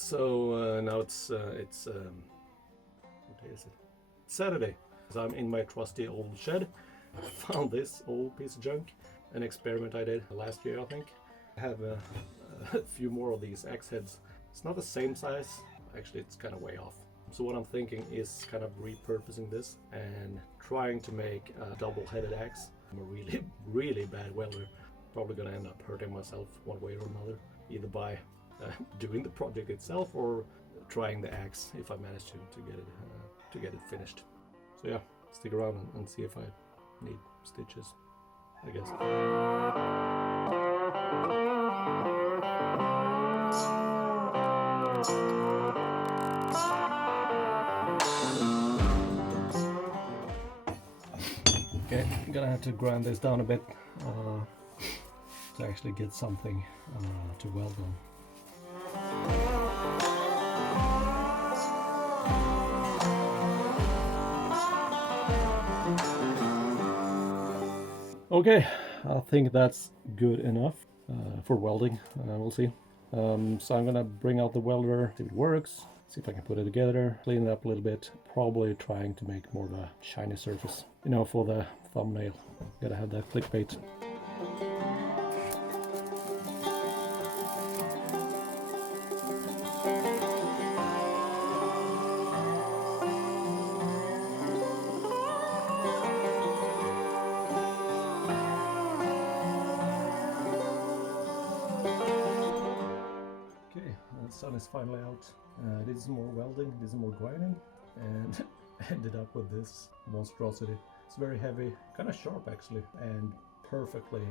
So now it's what day is it? Saturday. So I'm in my trusty old shed. I found this old piece of junk, an experiment I did last year, I think. I have a few more of these axe heads. It's not the same size, actually it's kind of way off. So what I'm thinking is kind of repurposing this and trying to make a double-headed axe. I'm a really bad welder. Probably gonna end up hurting myself one way or another, either by doing the project itself or trying the axe if I manage to get it finished. So yeah, stick around and see if I need stitches, I guess. Okay, I'm gonna have to grind this down a bit to actually get something to weld on. Okay, I think that's good enough for welding. We'll see. So I'm gonna bring out the welder, see if it works, see if I can put it together, clean it up a little bit, probably trying to make more of a shiny surface, you know, for the thumbnail. Gotta have that clickbait. Okay, the sun is finally out. This is more welding, this is more grinding, and ended up with this monstrosity. It's very heavy, kind of sharp actually, and perfectly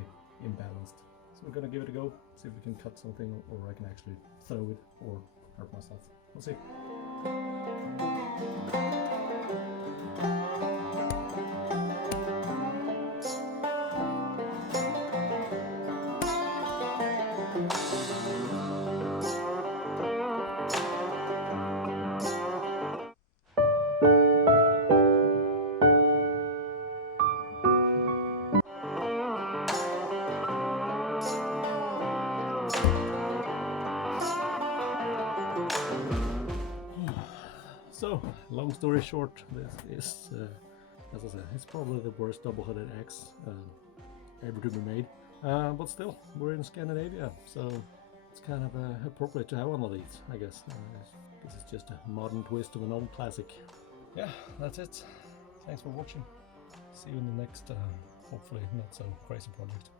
imbalanced. So we're gonna give it a go, see if we can cut something, or I can actually throw it or hurt myself. We'll see. So, long story short, this is, as I said, it's probably the worst double-headed axe ever to be made. But still, we're in Scandinavia, so it's kind of appropriate to have one of these, I guess. Because it's just a modern twist of an old classic. Yeah, that's it. Thanks for watching. See you in the next, hopefully not so crazy project.